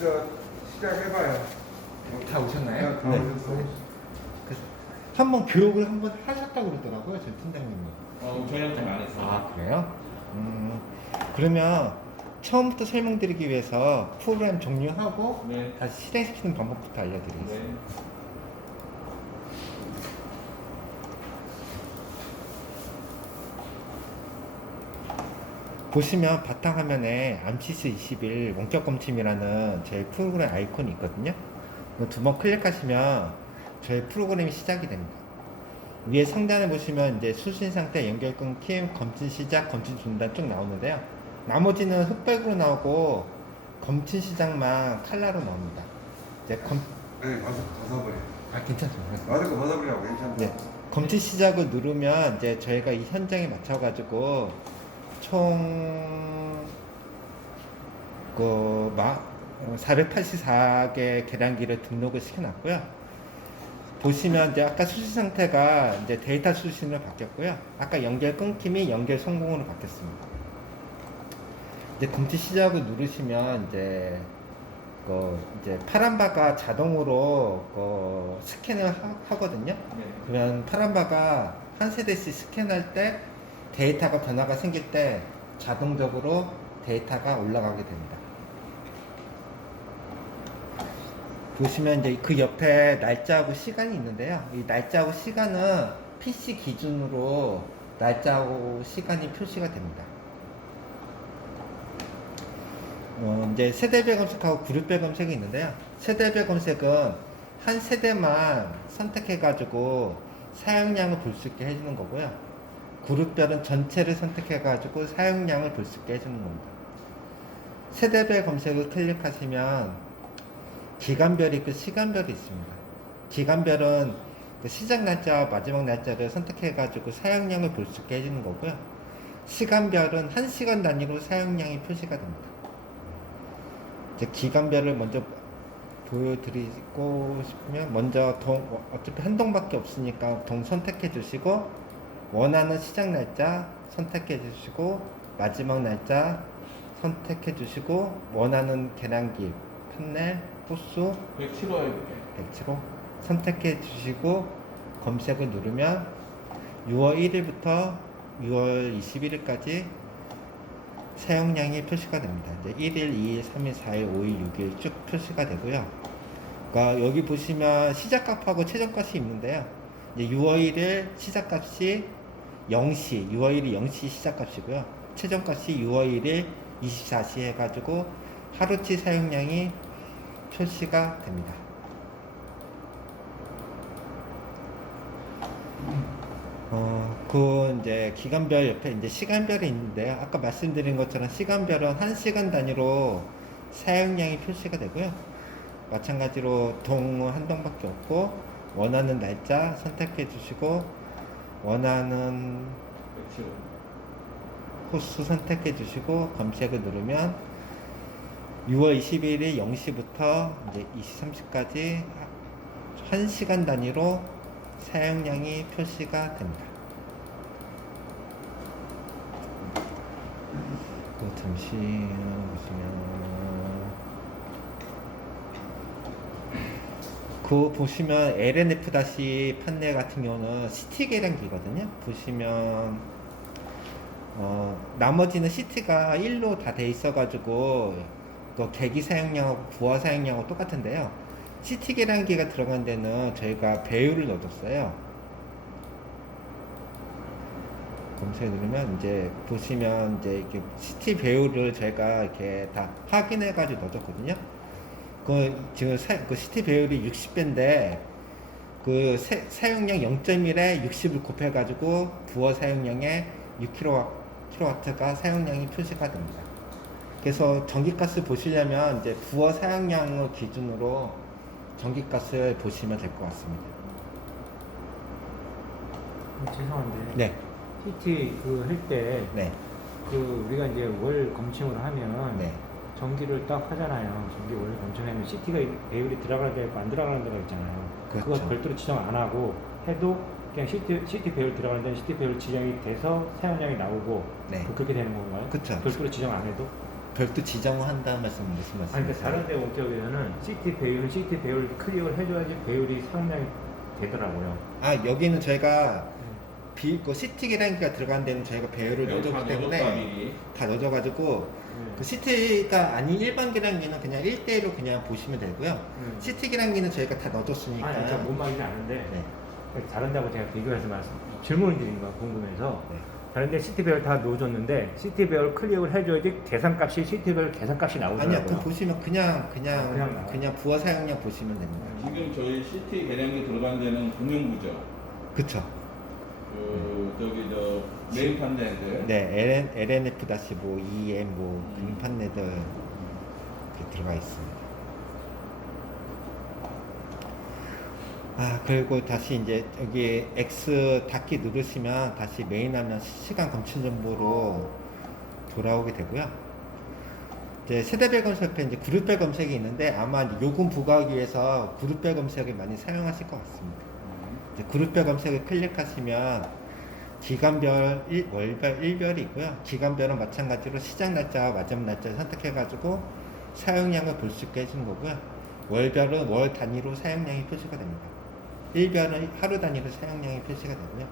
저 시작해봐요. 다 오셨나요? 다 네. 오셨어요. 한번 교육을 한번 하셨다고 그러더라고요, 저 팀장님이. 어, 저희한테 안 했어요. 아, 그래요? 음, 그러면 처음부터 설명드리기 위해서 프로그램 종료하고 네. 다시 실행시키는 방법부터 알려드리겠습니다. 네. 보시면 바탕화면에 암치스 21 원격 검침이라는 제 프로그램 아이콘이 있거든요. 두 번 클릭하시면 저희 프로그램이 시작이 됩니다. 위에 상단에 보시면 이제 수신 상태, 연결 끊김, 검진 시작, 검진 중단 쭉 나오는데요. 나머지는 흑백으로 나오고 검진 시작만 칼라로 나옵니다. 이제 검, 네, 가서 가서버려. 아 괜찮습니다. 맞을 거 벗어버리라고 괜찮다. 네. 검진 시작을 누르면 이제 저희가 이 현장에 맞춰가지고 총, 그, 마, 484개 계량기를 등록을 시켜놨고요. 보시면 이제 아까 수신 상태가 이제 데이터 수신으로 바뀌었고요. 아까 연결 끊김이 연결 성공으로 바뀌었습니다. 이제 검진 시작을 누르시면 이제 그 이제 파란 바가 자동으로 그 스캔을 하, 하거든요. 네. 그러면 파란 바가 한 세대씩 스캔할 때 데이터가 변화가 생길 때 자동적으로 데이터가 올라가게 됩니다. 보시면 이제 그 옆에 날짜하고 시간이 있는데요. 이 날짜하고 시간은 PC 기준으로 날짜하고 시간이 표시가 됩니다. 어, 이제 세대별 검색하고 그룹별 검색이 있는데요. 세대별 검색은 한 세대만 선택해가지고 사용량을 볼 수 있게 해주는 거고요. 그룹별은 전체를 선택해가지고 사용량을 볼 수 있게 해주는 겁니다. 세대별 검색을 클릭하시면 기간별이 있고 시간별이 있습니다. 기간별은 그 시작 날짜와 마지막 날짜를 선택해가지고 사용량을 볼 수 있게 해주는 거고요. 시간별은 한 시간 단위로 사용량이 표시가 됩니다. 이제 기간별을 먼저 보여드리고 싶으면 먼저 동 어차피 한 동밖에 없으니까 동 선택해 주시고 원하는 시작 날짜 선택해 주시고 마지막 날짜 선택해 주시고 원하는 계량기 판넬 호수 107호 해볼게. 100kg 선택해 주시고 검색을 누르면 6월 1일부터 6월 21일까지 사용량이 표시가 됩니다. 이제 1일, 2일, 3일, 4일, 5일, 6일 쭉 표시가 되고요. 그러니까 여기 보시면 시작값하고 최저값이 있는데요. 이제 6월 1일 시작값이 0시, 6월 1일 0시 시작값이고요. 최저값이 6월 1일 24시 해가지고 하루치 사용량이 표시가 됩니다. 어, 그 이제 기간별 옆에 이제 시간별이 있는데요. 아까 말씀드린 것처럼 시간별은 한 시간 단위로 사용량이 표시가 되고요. 마찬가지로 동은 한 동밖에 없고 원하는 날짜 선택해 주시고 원하는 107호. 호수 선택해 주시고 검색을 누르면 6월 21일 0시부터 이제 23시까지 1시간 단위로 사용량이 표시가 됩니다. 그 잠시 보시면 그 보시면 LNF 다시 판넬 같은 경우는 CT 계량기거든요. 보시면 어, 나머지는 CT가 1로 다 돼 있어가지고 그 계기 사용량하고 부하 사용량하고 똑같은데요. CT 계량기가 들어간 데는 저희가 배율을 넣어줬어요. 검색 누르면 이제 보시면 이제 이렇게 CT 배율을 저희가 이렇게 다 확인해가지고 넣어줬거든요. 그 지금 사, 그 CT 배율이 60배인데 그 세- 사용량 0.1에 60을 곱해가지고 부하 사용량에 6kW가 사용량이 표시가 됩니다. 그래서 전기가스 보시려면 이제 부하 사용량을 기준으로 전기가스를 보시면 될 것 같습니다. 음, 죄송한데 네, CT 그 할때그 네, 우리가 이제 월 검침을 하면 네, 전기를 딱 하잖아요. 전기 월 검침하면 CT가 배율이 들어갈 때 있고 안 들어가는 데가 있잖아요. 그 그렇죠. 거 별도로 지정 안 하고 해도 그냥 CT, CT 배율 들어가는 데는 CT 배율 지정이 돼서 사용량이 나오고 네. 그- 그렇게 되는 건가요? 그쵸. 별도로 지정 안 해도? 별도 지정을 한다는 말씀 무슨 아니 말씀이세요? 그러니까 다른 데 원격에는 CT 배율, CT 배율 클릭을 해줘야지 배율이 사용량이 되더라고요. 아 여기는 저희가 비, 그 CT 계량기가 들어간 데는 저희가 배열을 넣어줬기 때문에. 다 넣어줘가지고 그 CT가 아닌 일반 계량기는 그냥 1대1로 그냥 보시면 되고요. 음. CT 계량기는 저희가 다 넣어줬으니까. 아니 제가 뭔 말인지 아는데 네. 다른 데하고 제가 비교해서 말씀 질문을 드린 거야 궁금해서 네. 다른 데 CT 배열 다 넣어줬는데 배열 클릭을 해줘야지 계산값이 배열 계산값이 아니요, 그 나오더라고요. 보시면 그냥 그냥 아, 그냥 나와요? 그냥 부하 사용량 보시면 됩니다. 지금 저희 CT 계량기 들어간 데는 공용부죠. 그쵸? 그 저기 저 메인 판넬들. 네, LN, LNF-뭐 EM 뭐 음. 등판네들 이렇게 들어가 있습니다. 아 그리고 다시 이제 여기 X 닫기 누르시면 다시 메인 화면 실시간 검침 정보로 돌아오게 되고요. 이제 세대별 검색에 이제 그룹별 검색이 있는데 아마 요금 부과하기 위해서 그룹별 검색을 많이 사용하실 것 같습니다. 이제 그룹별 검색을 클릭하시면 기간별, 일, 월별, 일별이 있고요. 기간별은 마찬가지로 시작 날짜와 마지막 날짜를 선택해가지고 사용량을 볼 수 있게 해주는 거고요. 월별은 월 단위로 사용량이 표시가 됩니다. 일별은 하루 단위로 사용량이 표시가 되고요.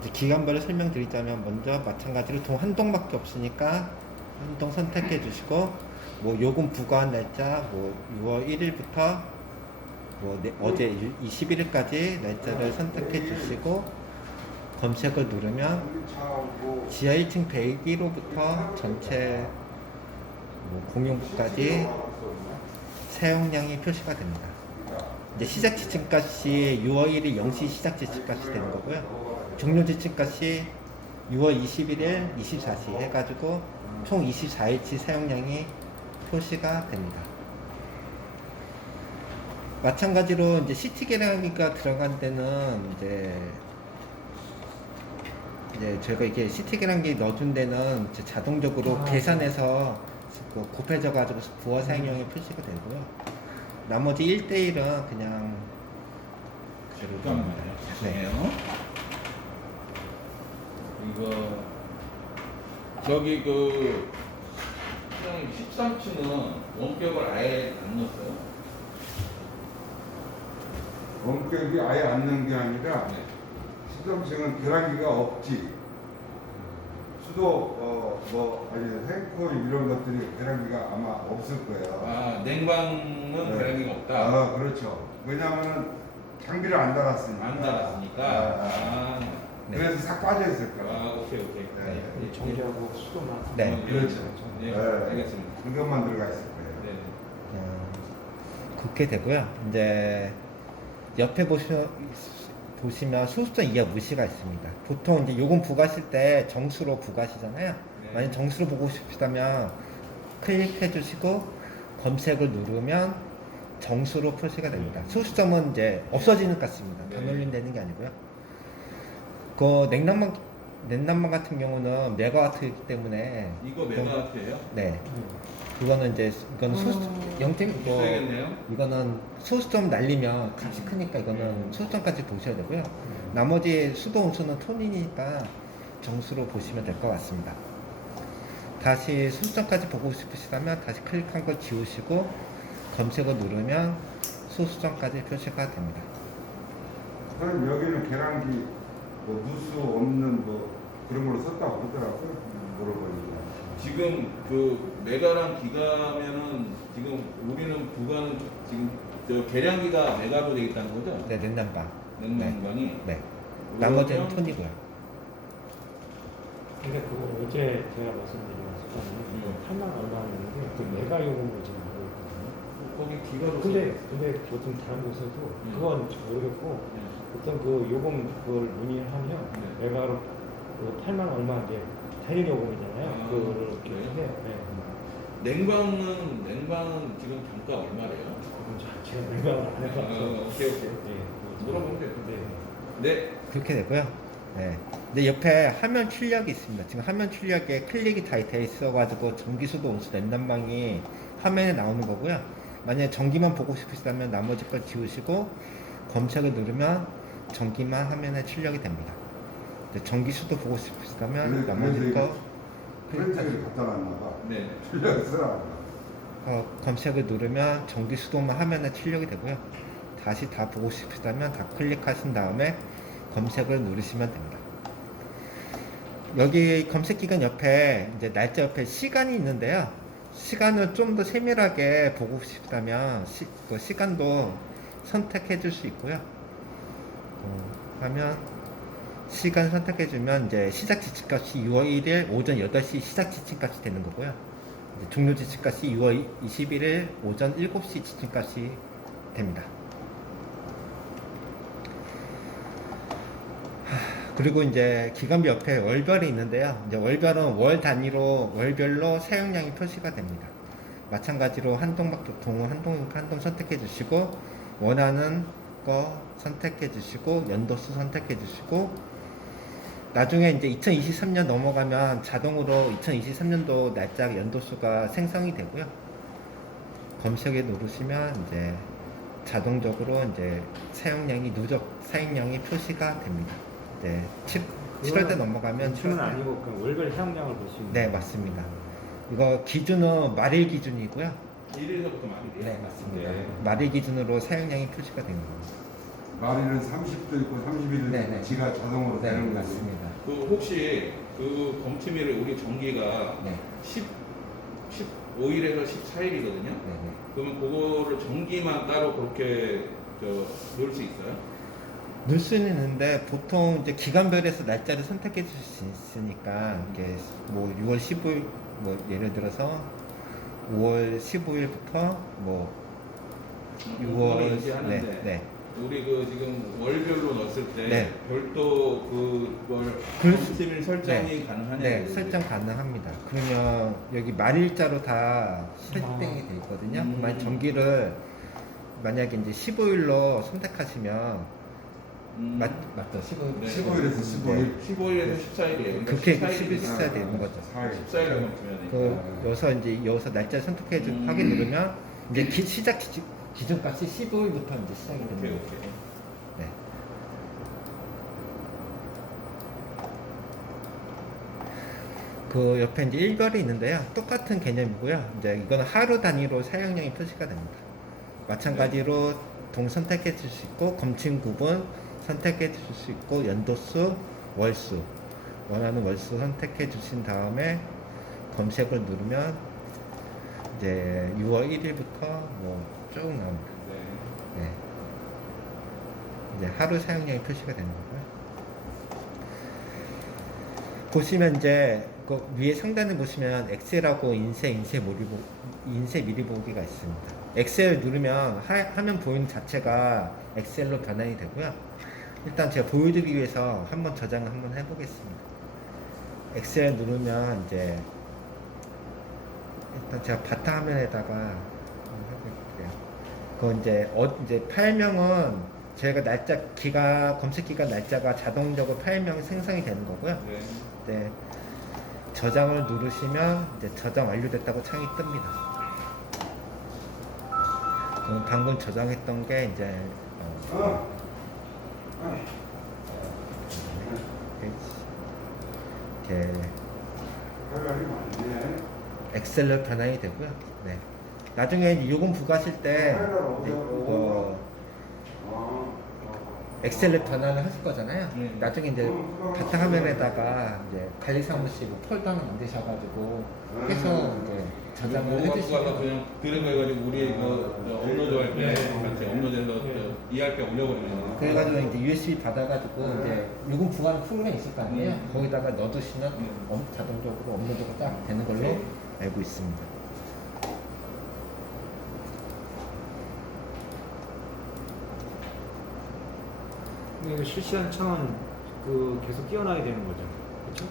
이제 기간별을 설명드리자면 먼저 마찬가지로 동 한 동밖에 없으니까 한 동 선택해 주시고 뭐 요금 부과한 날짜 뭐 6월 1일부터 뭐 내- 어제 21일까지 날짜를 선택해 주시고 검색을 누르면 지하 1층 101호부터 전체 뭐 공용부까지 사용량이 표시가 됩니다. 이제 시작 지침값이 6월 1일 0시 시작 지침값이 되는 거고요. 종료 지침값이 6월 21일 24시 해가지고 총 24일치 사용량이 표시가 됩니다. 마찬가지로 이제 CT 계량기가 들어간 데는 이제 이제 저희가 이게 CT 계량기 넣어준 데는 이제 자동적으로 아, 계산해서 그 곱해져 가지고 부하 사용량이 표시가 되고요. 나머지 1대1은 그냥 그대로 잠깐만요. 네. 죄송해요. 이거 저기 그 시장님 13층은 원격을 아예 안 넣었어요. 원격이 아예 안 넣은 게 아니라 네. 시점층은 계란기가 없지. 수도 어 뭐 아니 탱크 이런 것들이 계란기가 아마 없을 거예요. 아 냉방은 네. 계량기가 없다. 아 그렇죠. 왜냐하면 장비를 안 달았으니까. 안 달았으니까. 아, 아, 네. 그래서 싹 빠져 있을 거야. 아 오케이 오케이. 네. 이 정지하고 수도만 네. 어, 그렇죠. 네, 네. 알겠습니다. 그것만 들어가 있을 거예요. 네. 어, 그렇게 되고요. 이제 옆에 보시면 보시면 소수점 이하 무시가 있습니다. 보통 이제 요금 부과하실 때 정수로 부과하시잖아요. 네. 만약 정수로 보고 싶으시다면 클릭해 주시고 검색을 누르면 정수로 표시가 됩니다. 소수점은 이제 없어지는 것 같습니다. 더 네. 놀림되는 게 아니고요. 그 냉난방 냉난방 같은 경우는 메가와트이기 때문에 이거 메가와트예요? 네. 그거는 이제 이거는 소수 음. 0. 뭐 비싸겠네요. 이거는 소수점 날리면 값이 크니까 이거는 소수점까지 보셔야 되고요. 나머지 수도 온수는 톤이니까 정수로 보시면 될 것 같습니다. 다시 소수점까지 보고 싶으시다면 다시 클릭한 걸 지우시고 검색을 누르면 소수점까지 표시가 됩니다. 그럼 여기는 계란기 뭐 누수 없는 뭐 그런 걸로 썼다고 그러더라고요. 물어보니까. 지금 그 메가랑 기가면은 지금 우리는 부가는 지금 저 계량기가 메가로 되어 있다는 거죠? 네, 냉난방. 네. 냉방이. 네. 나머지는 그러면- 톤이고요. 근데 그거 어제 제가 말씀드린 습관은 음. 8만 얼마 하는데 그 메가 요금으로 지금 하고 있거든요. 거기 기가로. 근데 근데 보통 다른 곳에도 음. 그건 모르겠고 네. 보통 그 요금 그걸 문의를 하면 네. 메가로 그 8만 얼마 이제 대리 요금이잖아요. 아, 그거를 그래요? 해요. 네. 냉방은 냉방은 지금 단가 얼마래요? 그건 잘 제가 메가를 안 해서 아, 오케이 오케이. 네. 물어보면 돼요. 네. 네. 그렇게 되고요. 네. 근데 옆에 화면 출력이 있습니다. 지금 화면 출력에 클릭이 다돼 있어가지고 전기수도 온수 냉난방이 화면에 나오는 거고요. 만약에 전기만 보고 싶으시다면 나머지 걸 지우시고 검색을 누르면 전기만 화면에 출력이 됩니다. 전기수도 보고 싶으시다면 이거 프렌즈를 갖다 놨나 봐. 네. 틀려서 어, 검색을 누르면 정기 수동만 화면에 출력이 되고요. 다시 다 보고 싶으시다면 다 클릭하신 다음에 검색을 누르시면 됩니다. 여기 검색 기간 옆에 이제 날짜 옆에 시간이 있는데요. 시간을 좀 더 세밀하게 보고 싶다면 시, 그 시간도 선택해 줄 수 있고요. 어, 하면 시간 선택해 주면 이제 시작 지침값이 6월 1일 오전 8시 시작 지침값이 되는 거고요. 종료 지침값이 6월 21일 오전 7시 지침값이 됩니다. 하, 그리고 이제 기간비 옆에 월별이 있는데요. 이제 월별은 월 단위로 월별로 사용량이 표시가 됩니다. 마찬가지로 한동밖에 동호 한동 한동 선택해 주시고 원하는 거 선택해 주시고 연도수 선택해 주시고 나중에 이제 2023년 넘어가면 자동으로 2023년도 날짜 연도수가 생성이 되고요. 검색에 누르시면 이제 자동적으로 이제 사용량이 누적 사용량이 표시가 됩니다. 이제 7, 7월대 넘어가면 는 7월대. 아니고 그 월별 사용량을 볼 수 있는. 네, 맞습니다. 이거 기준은 말일 기준이고요. 1일서부터 말이에요. 네, 맞습니다. 네. 말일 기준으로 사용량이 표시가 되는 겁니다. 말일은 30도 있고 31도 네, 있고 네. 지가 자동으로 네, 되는 거지. 맞습니다. 그 혹시 그 검침일을 우리 정기가 네, 10 15일에서 14일이거든요. 네, 네. 그러면 그거를 정기만 따로 그렇게 저 넣을 수 있어요? 넣을 수는 있는데 보통 이제 기간별에서 날짜를 선택해 줄 수 있으니까 이게 뭐 6월 15일 뭐 예를 들어서 5월 15일부터 뭐 6월 이제 하는데 네, 네. 우리 그 지금 월별로 넣었을 때 네. 별도 그걸 수- 검침일 설정이 가능하냐? 네, 설정 가능합니다. 그러면 여기 말일자로 다 설정이 돼 있거든요. 음. 만약 전기를 만약에 이제 15일로 선택하시면 음, 맞 맞죠? 15일. 네. 15일에서 15일. 15일에서 14일이에요. 그렇게 11 14일 되는 거죠. 4일. 14일 검침해야 그 되니까. 여기서 이제 여기서 날짜 선택해 주 음. 하게 누르면 이제 기, 시작 기, 기준값이 15일부터 이제 시작이 오케이 됩니다. 오케이. 네. 그 옆에 이제 일별이 있는데요. 똑같은 개념이고요. 이제 이거는 하루 단위로 사용량이 표시가 됩니다. 마찬가지로 동 선택해 줄 수 있고 검침 구분 선택해 줄 수 있고 연도수, 월수 원하는 월수 선택해 주신 다음에 검색을 누르면 이제 6월 1일부터 뭐 쭉 나옵니다. 네. 네. 이제 하루 사용량이 표시가 되는 거고요. 보시면 이제 그 위에 상단에 보시면 엑셀하고 인쇄, 인쇄 미리 보 인쇄 미리 보기가 있습니다. 엑셀 누르면 하, 화면 보이는 자체가 엑셀로 변환이 되고요. 일단 제가 보여드리기 위해서 한번 저장을 한번 해보겠습니다. 엑셀 누르면 이제 일단 제가 바탕화면에다가. 그 이제 어 이제 파일명은 저희가 날짜 기가 검색 기간 날짜가 자동적으로 파일명 생성이 되는 거고요. 네. 네. 저장을 누르시면 이제 저장 완료됐다고 창이 뜹니다. 그럼 방금 저장했던 게 이제 어, 어. 이렇게. 엑셀로 변환이 되고요. 네. 나중에 요금 부과하실 때 이거 어. 엑셀로 변환을 하실 거잖아요. 네. 나중에 이제 바탕 화면에다가 이제 관리 사무실 뭐 폴더 하나 만드셔가지고 해서 이제 저장을 해주시면 그냥 드래그 해가지고 우리 그저 업로드 할때 네. 같이 업로드해서 네. 저 이할 때 올려버리면 돼요. 그래가지고 이제 USB 받아가지고 이제 요금 부과하는 프로그램이 있을 거 아니에요. 음. 거기다가 넣어두시면 음. 업- 자동적으로 업로드가 딱 되는 걸로 네. 알고 있습니다. 이거 실시간 창은 그 계속 끼어나게 되는 거죠. 그렇죠?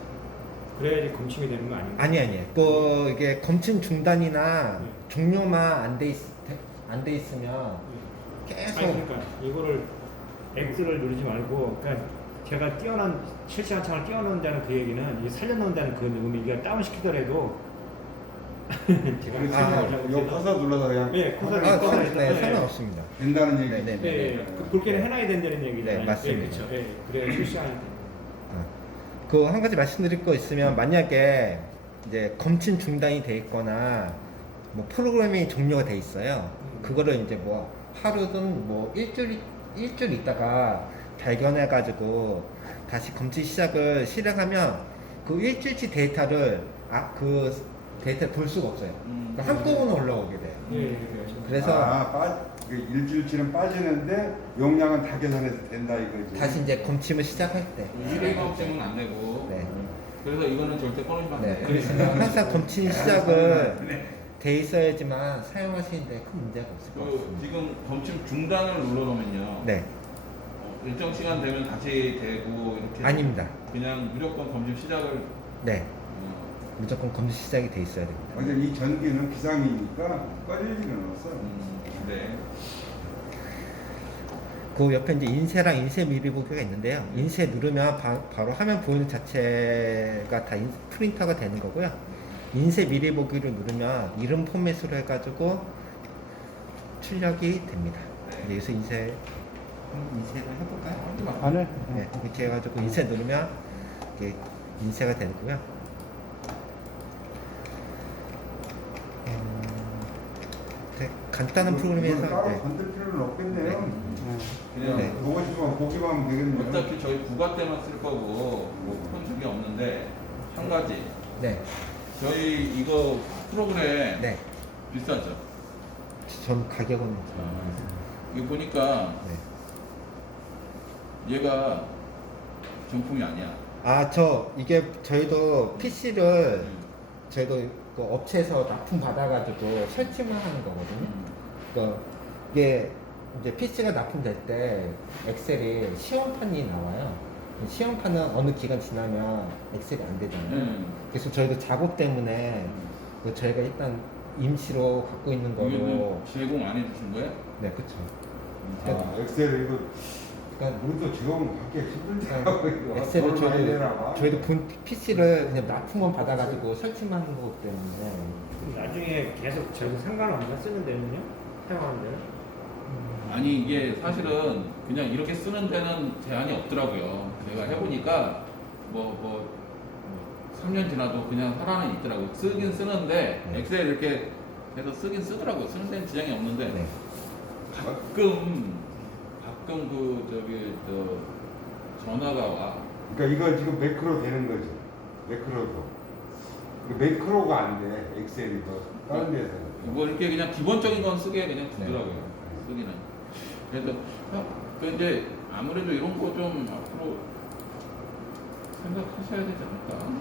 그래야지 검침이 되는 거 아닌가? 아니 아니. 그 이게 검침 중단이나 네. 종료만 안 돼 있, 안돼 있으면 계속 아니 그러니까 이거를 X를 누르지 말고 그러니까 제가 뛰어난 실시간 창을 뛰어넣는다는 그 얘기는 이 살려놓는다는 그 의미가 다운시키더라도 지. 잘못해서 요 커서 눌러서 그냥. 네, 커서 아, 꺼서 네, 네. 상관없습니다. 된다는 얘기. 네, 네, 예, 예. 그 볼게는 해놔야 된다는 얘기잖아요. 네, 맞습니다. 예, 그렇죠. 예, 그래야 실시간이 됩니다. 그한 가지 말씀드릴 거 있으면 만약에 이제 검침 중단이 돼 있거나 뭐 프로그램이 종료가 돼 있어요. 그거를 이제 뭐 하루든 뭐 일주일 일주일 있다가 발견해 가지고 다시 검침 시작을 실행하면 그 일주일치 데이터를 아그 데이터 볼 수가 없어요. 음. 그러니까 한꺼번에 올라오게 돼요. 예, 예. 그래서 아, 빠, 그 일주일치는 빠지는데 용량은 다 계산해서 된다 이거지. 다시 이제 검침을 시작할 때. 일회 검증은 안 되고. 네. 그래서 이거는 절대 꺼내면 안 네. 그래서 항상 검침 시작을 돼 있어야지만 사용하시는데 큰 문제가 없을 것 그 같습니다. 지금 검침 중단을 눌러놓으면요. 네. 어, 일정 시간 되면 다시 되고 이렇게. 아닙니다. 그냥 무조건 검침 시작을. 네. 어, 무조건 검침 시작이 돼 있어야 됩니다. 완전 이 전기는 비상이니까 꺼질 일은 없어. 음, 네. 그 옆에 이제 인쇄랑 인쇄 미리 보기가 있는데요. 인쇄 누르면 바, 로 화면 보이는 자체가 다 인- 프린터가 되는 거고요. 인쇄 미리 보기를 누르면 이름 포맷으로 해가지고 출력이 됩니다. 이제 여기서 인쇄 한번 인쇄를 해볼까요? 안 해? 네, 이렇게 해가지고 인쇄 누르면 이게 인쇄가 되고요. 음, 되게 간단한 이걸 프로그램에서 따로 네. 건들 필요는 없겠네요. 그냥 네. 보고 싶으면 보기만 하면 되겠네요. 어차피 저희 부가 때만 쓸 거고 뭐큰 적이 없는데 한 가지 네, 저희 이거 프로그램 네. 비싸죠. 전 가격은 이거 보니까 네. 얘가 정품이 아니야. 아, 저 이게 저희도 PC를 저희도 그 업체에서 납품 받아가지고 설치만 하는 거거든요. 그러니까 이게 이제 PC가 납품될 때 엑셀이 시험판이 나와요. 시험판은 어느 기간 지나면 엑셀이 안 되잖아요. 음. 그래서 저희도 작업 때문에 그 저희가 일단 임시로 갖고 있는 거로 이거는 제공 안 해주신 거야? 네, 그렇죠. 아, 엑셀 이거 그러니까 우리도 지금 갖기 힘들더라고 이거. 엑셀을 많이 저희도 봐. 저희도 본 PC를 그냥 납품만 받아가지고 설치만 하는 거기 때문에 나중에 계속 저희도 상관없나 쓰는 데는요? 사용하는 데는? 아니 이게 사실은 그냥 이렇게 쓰는 데는 제한이 없더라고요. 내가 해보니까 뭐 뭐 3년 지나도 그냥 하라는 있더라고. 쓰긴 쓰는데 네. 엑셀 이렇게 해서 쓰긴 쓰더라고. 쓰는 데는 지장이 없는데 네. 가끔 가끔 그 저기 저 전화가 와. 그러니까 이거 지금 매크로 되는 거지. 매크로도. 그 매크로가 안 돼. 엑셀이 더 다른 데서는. 뭐 이렇게 그냥 기본적인 건 쓰게 그냥 네. 두더라고요. 쓰기는. 그래서 어, 그 이제 아무래도 이런 거 좀 앞으로 생각하셔야 되지 않을까?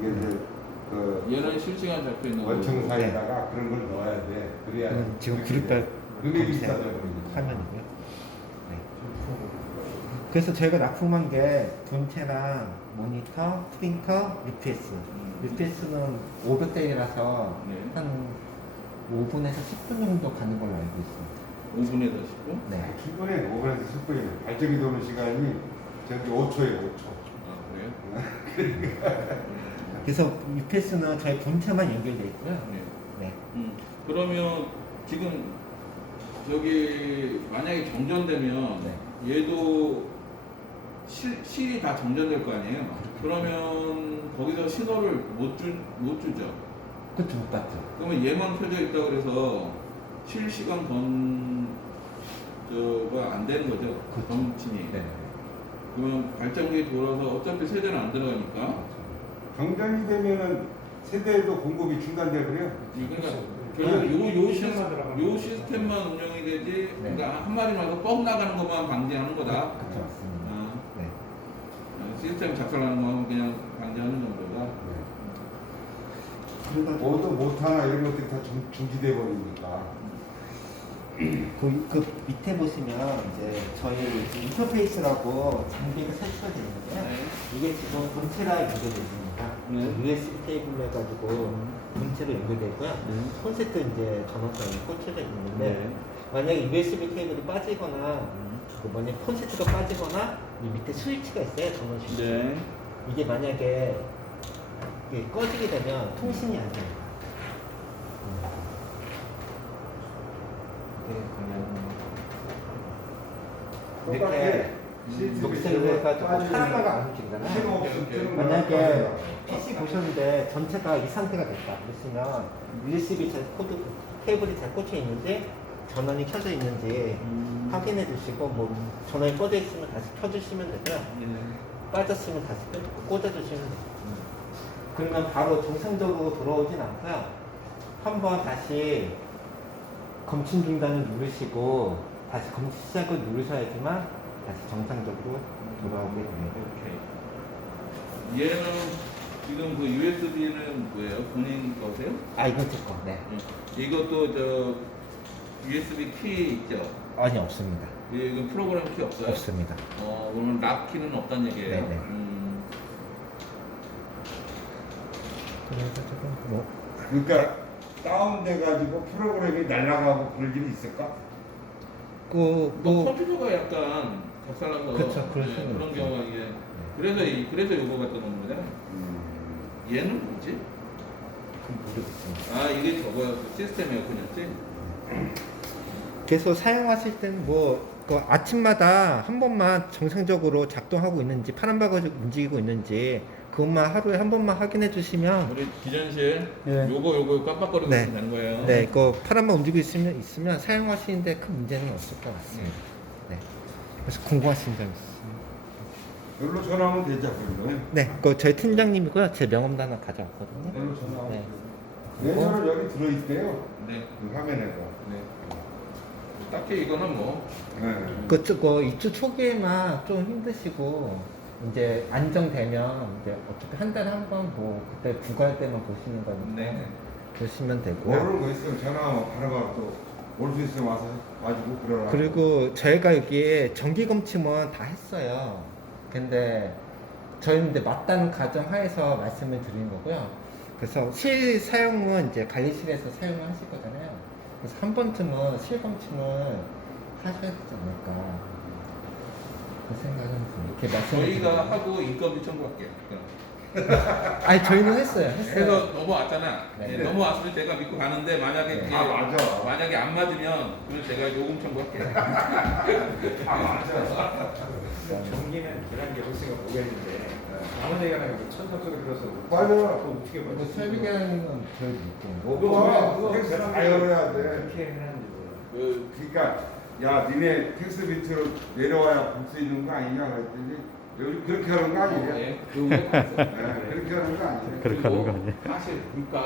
이게 이제 그 예. 얘는 실시간 잡혀 있는 거고. 원청 사이에다가 그런 걸 넣어야 돼. 그래야 지금 돼. 그게 검색 비싸더라고요. 화면이고요. 네. 그래서 저희가 납품한 게 본체랑 모니터, 프린터, UPS. UPS는 500대이라서 네. 한 5분에서 10분 정도 가는 걸로 알고 있습니다. 5분에서 10분? 네. 충분해. 5분에서 10분이면 발전기 도는 시간이 저기 5초에 5초. 아 그래요? 그래서 UPS는 저희 본체만 연결되어 있고요. 네. 네. 음, 그러면 지금 저기 만약에 정전되면 네. 얘도 실, 실이 다 정전될 거 아니에요? 그러면 거기서 신호를 못, 주, 못 주죠. 그쵸, 못 봤죠. 그러면 얘만 켜져 있다 그래서 실시간 건 저가 안 되는 거죠. 그렇죠. 검침이. 네. 그러면 발전기 돌아서 어차피 세대는 안 들어가니까. 정전이 되면은 세대에도 공급이 중단돼 그래요. 그러니까 네. 결국 요, 요, 시, 시스템만 들어가는 요 거죠. 시스템만 운영이 되지. 네. 그러니까 한 마리 말고 뻥 나가는 것만 방지하는 거다. 그쵸, 네. 어, 시스템 작살나는 거는 그냥 방지하는 정도다. 그리고 모두 못하나 이런 것들이 다 중, 중지돼 버리니까. 그, 그 밑에 보시면 이제 저희 인터페이스라고 장비가 설치가 되어 있는데요. 네. 이게 지금 본체랑 연결되어 있습니다. 네. USB 케이블로 해가지고 본체로 연결되고요. 네. 콘센트 이제 전원선이 꽂혀져 있는데 네. 만약에 USB 케이블이 빠지거나 그 뭐냐 콘센트가 빠지거나 이 밑에 스위치가 있어요 전원 스위치. 네. 이게 만약에 이게 꺼지게 되면 통신이 안 돼요. 이게 똑같아. 이렇게 녹색으로 해가지고 파란마가 안 움직이잖아요. 만약에 PC 보셨는데 전체가 이 상태가 됐다. 그러시면 USB 잘 코드 케이블이 잘 꽂혀 있는지 전원이 켜져 있는지 확인해 주시고 뭐 전원이 꺼져 있으면 다시 켜주시면 되고요. 빠졌으면 다시 끄- 꽂아주시면 돼요. 그러면 바로 정상적으로 돌아오진 않고요. 한번 다시 검침 중단을 누르시고 다시 검침 시작을 누르셔야지만 다시 정상적으로 돌아오게 됩니다. 오케이. 얘는 지금 그 USB는 뭐예요? 본인 거세요? 아 이건 제 거. 네. 이것도 저 USB 키 있죠? 아니 없습니다. 이건 프로그램 키 없어요? 없습니다. 어, 그러면 락 키는 없다는 얘기예요. 네네. 음, 그래가지고 뭐 그러니까 다운돼 가지고 프로그램이 날아가고 그럴 일이 있을까? 그, 뭐 뭐 컴퓨터가 약간 작살나서 그쵸, 그럴 네, 수는 그런 있죠. 경우가 이게 그래서 이 그래서 요거 갖다 놓는 거잖아요. 음. 얘는 뭐지? 그 모르겠습니다. 아 이게 저거 시스템 에어컨이었지? 계속 사용하실 때는 뭐, 그 아침마다 한 번만 정상적으로 작동하고 있는지, 파란 바가 움직이고 있는지, 그것만 하루에 한 번만 확인해 주시면, 우리 기전실 네. 요거 요거 깜빡거리고 네. 되는 거예요. 네, 그 파란 바 움직이고 있으면, 있으면 사용하시는데 큰 문제는 없을 것 같습니다. 네. 그래서 궁금하신 점 있으면. 여기로 전화하면 되죠, 그러면. 네, 그 저희 팀장님이고요. 제 명함도 하나 가져왔거든요. 여기로 전화하면 네. 돼요. 얘는 여기 들어있대요. 네. 그 화면에가. 네. 딱히 이거는 뭐 네. 그, 저- 그 입주 초기에만 좀 힘드시고 이제 안정되면 이제 어차피 한 달에 한 번 뭐 그때 부과할 때만 보시는 거니까 네. 보시면 되고요. 모르는 거 있으면 전화하면 바로바로 또올 수 있으면 와서 가지고 그러라. 그리고 저희가 여기에 정기 검침은 다 했어요. 근데 저희는 이제 맞다는 가정 하에서 말씀을 드린 거고요. 그래서 실 사용은 이제 관리실에서 사용을 하실 거잖아요. 그래서 한 번쯤은 실 검침을 하셔야 되지 않을까. 그 생각은 좀 이렇게 저희가. 하고 인건비 청구할게요. 그럼. 아니 저희는 했어요. 했어요. 해서 넘어왔잖아. 네. 예, 넘어왔으면 제가 믿고 가는데 만약에 네. 이게 아, 맞아. 만약에 안 맞으면 그럼 제가 요금 청구할게요. 아, 맞아. 전기는 계란기 호스가 모르겠는데 아무 데가 나 천사 속에 들어서 맞아. 그거 어떻게 이거 맞지? 건 저희 믿고. 그거 그거 텍스 계란기 다 열어야 돼. 어떻게 해놨는지 몰라. 그 그러니까 야 니네 텍스 밑으로 내려와야 볼 수 있는 거 아니냐 그랬더니 요즘 그렇게 하는 거? 예, 그. 네, 그렇게 하는 거 아니에요? 그렇게 하는 거 아니에요? 사실 물가